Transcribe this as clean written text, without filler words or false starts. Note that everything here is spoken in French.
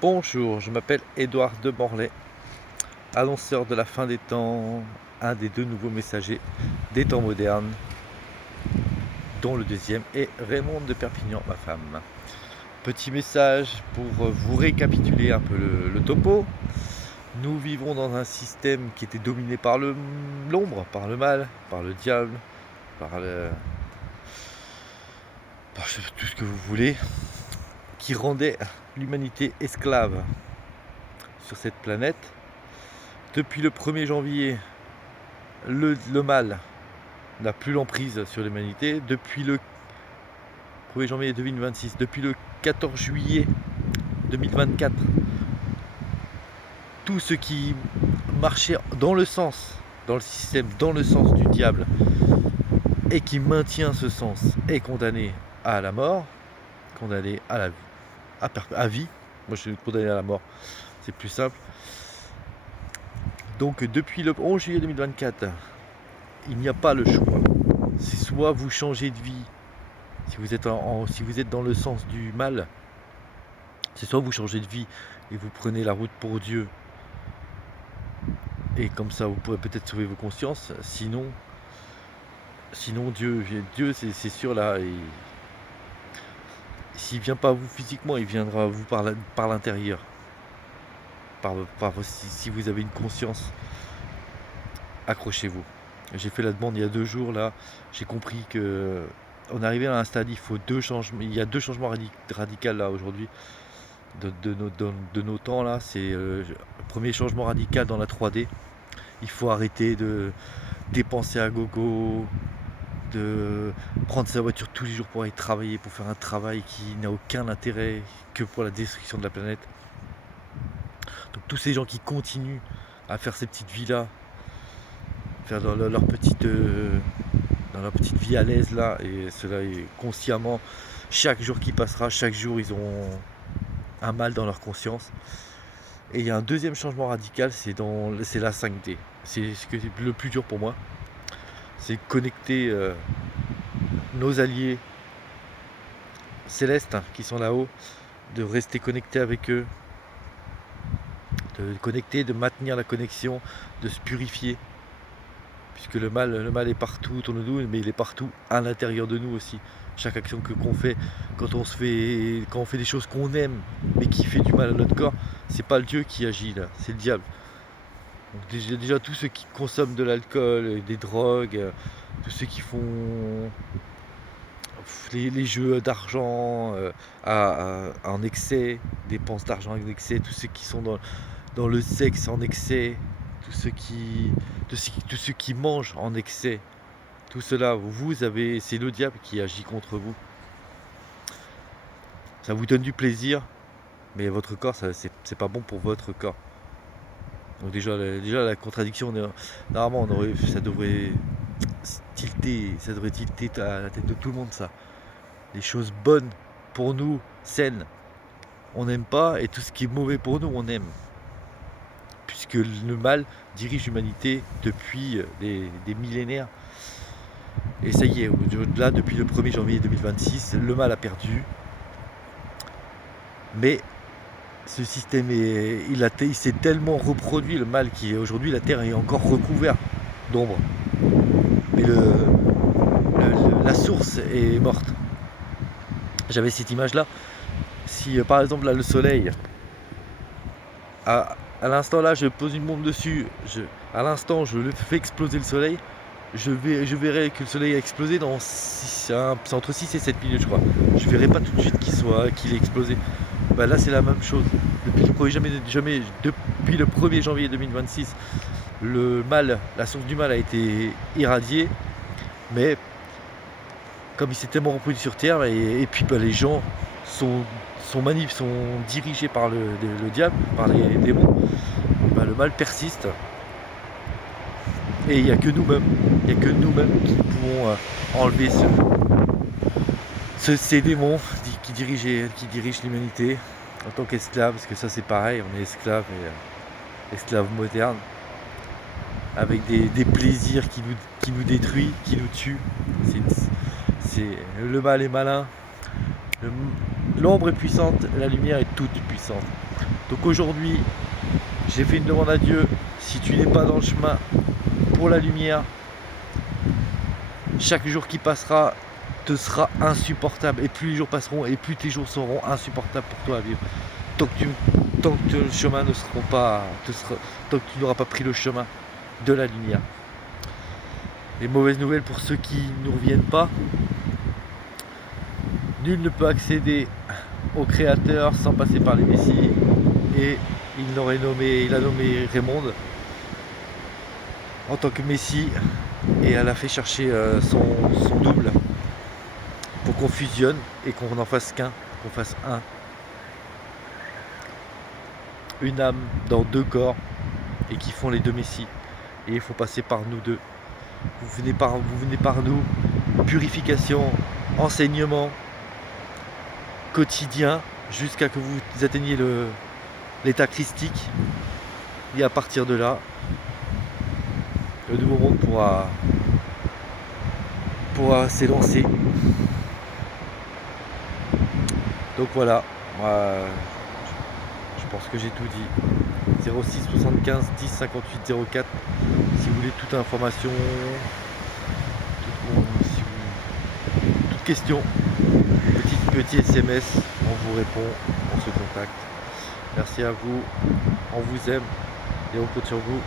Bonjour, je m'appelle Édouard de Morlaix, annonceur de la fin des temps, un des deux nouveaux messagers des temps modernes, dont le deuxième est Raymond de Perpignan, ma femme. Petit message pour vous récapituler un peu le topo. Nous vivons dans un système qui était dominé par l'ombre, par le mal, par le diable, par tout ce que vous voulez, qui rendait l'humanité esclave sur cette planète. Depuis le 1er janvier, le mal n'a plus l'emprise sur l'humanité. Depuis le 1er janvier 2026, depuis le 14 juillet 2024, tout ce qui marchait dans le système, dans le sens du diable, et qui maintient ce sens, est condamné à la mort, condamné à vie. Moi je suis condamné à la mort, c'est plus simple. Donc depuis le 11 juillet 2024, il n'y a pas le choix. C'est soit vous changez de vie, si vous êtes dans le sens du mal, c'est soit vous changez de vie et vous prenez la route pour Dieu, et comme ça vous pourrez peut-être sauver vos consciences. Sinon Dieu c'est sûr là, s'il vient pas à vous physiquement, il viendra à vous par l'intérieur, si vous avez une conscience. Accrochez-vous. J'ai fait la demande il y a 2 jours là, j'ai compris que on arrivait à un stade, il y a deux changements radicaux là aujourd'hui de nos temps là. C'est le premier changement radical dans la 3D. Il faut arrêter de dépenser à gogo, de prendre sa voiture tous les jours pour aller travailler, pour faire un travail qui n'a aucun intérêt que pour la destruction de la planète. Donc tous ces gens qui continuent à faire ces petites vies là, faire dans leur petite vie à l'aise là, et cela est consciemment, chaque jour qui passera, chaque jour ils ont un mal dans leur conscience. Et il y a un deuxième changement radical, c'est la 5D. C'est ce que c'est le plus dur pour moi, c'est connecter nos alliés célestes qui sont là-haut, de rester connecté avec eux, de maintenir la connexion, de se purifier, puisque le mal est partout autour de nous, mais il est partout à l'intérieur de nous aussi. Chaque action qu'on fait, quand on fait des choses qu'on aime, mais qui fait du mal à notre corps, c'est pas le Dieu qui agit là, c'est le diable. Donc déjà tous ceux qui consomment de l'alcool, des drogues, tous ceux qui font les jeux d'argent en excès, dépenses d'argent en excès, tous ceux qui sont dans le sexe en excès, tous ceux qui mangent en excès, tout cela, c'est le diable qui agit contre vous. Ça vous donne du plaisir, mais votre corps, c'est pas bon pour votre corps. Donc déjà la contradiction, normalement ça devrait tilter à la tête de tout le monde ça. Les choses bonnes pour nous, saines, on n'aime pas, et tout ce qui est mauvais pour nous, on aime. Puisque le mal dirige l'humanité depuis des millénaires. Et ça y est, au-delà, depuis le 1er janvier 2026, le mal a perdu. Mais ce système, il s'est tellement reproduit, le mal, aujourd'hui la Terre est encore recouverte d'ombre. Mais la source est morte. J'avais cette image-là. Si par exemple là le soleil, à l'instant là je pose une bombe dessus, à l'instant je le fais exploser le soleil, je verrai que le soleil a explosé c'est entre 6 et 7 minutes je crois. Je verrai pas tout de suite qu'il ait explosé. Bah là c'est la même chose. Depuis le 1er janvier 2026, la source du mal a été irradiée, mais comme il s'est tellement reproduit sur Terre, et puis les gens sont dirigés par le diable, par les démons, le mal persiste. Et il n'y a que nous-mêmes qui pouvons enlever ces démons qui dirigent l'humanité en tant qu'esclaves, parce que ça c'est pareil, on est esclaves, et esclaves modernes, avec des plaisirs qui nous détruisent, qui nous tuent. Le mal est malin, l'ombre est puissante, la lumière est toute puissante. Donc aujourd'hui, j'ai fait une demande à Dieu. Si tu n'es pas dans le chemin pour la lumière, chaque jour qui passera te sera insupportable. Et plus les jours passeront, et plus tes jours seront insupportables pour toi à vivre. Tant que le chemin ne sera pas, tant que tu n'auras pas pris le chemin de la lumière. Les mauvaises nouvelles pour ceux qui ne reviennent pas. Nul ne peut accéder au Créateur sans passer par les Messies. Et il a nommé Raymond en tant que Messie. Et elle a fait chercher son double pour qu'on fusionne et qu'on n'en fasse qu'un, qu'on fasse un. Une âme dans deux corps et qui font les deux Messies. Et il faut passer par nous deux. Vous venez par nous, purification, enseignement quotidien, jusqu'à que vous atteigniez l'état christique. Et à partir de là, le nouveau monde pourra s'élancer. Donc voilà, moi, je pense que j'ai tout dit. 06 75 10 58 04 si vous voulez toute information, toute question, petit SMS, on vous répond, on se contacte. Merci à vous, on vous aime et on compte sur vous.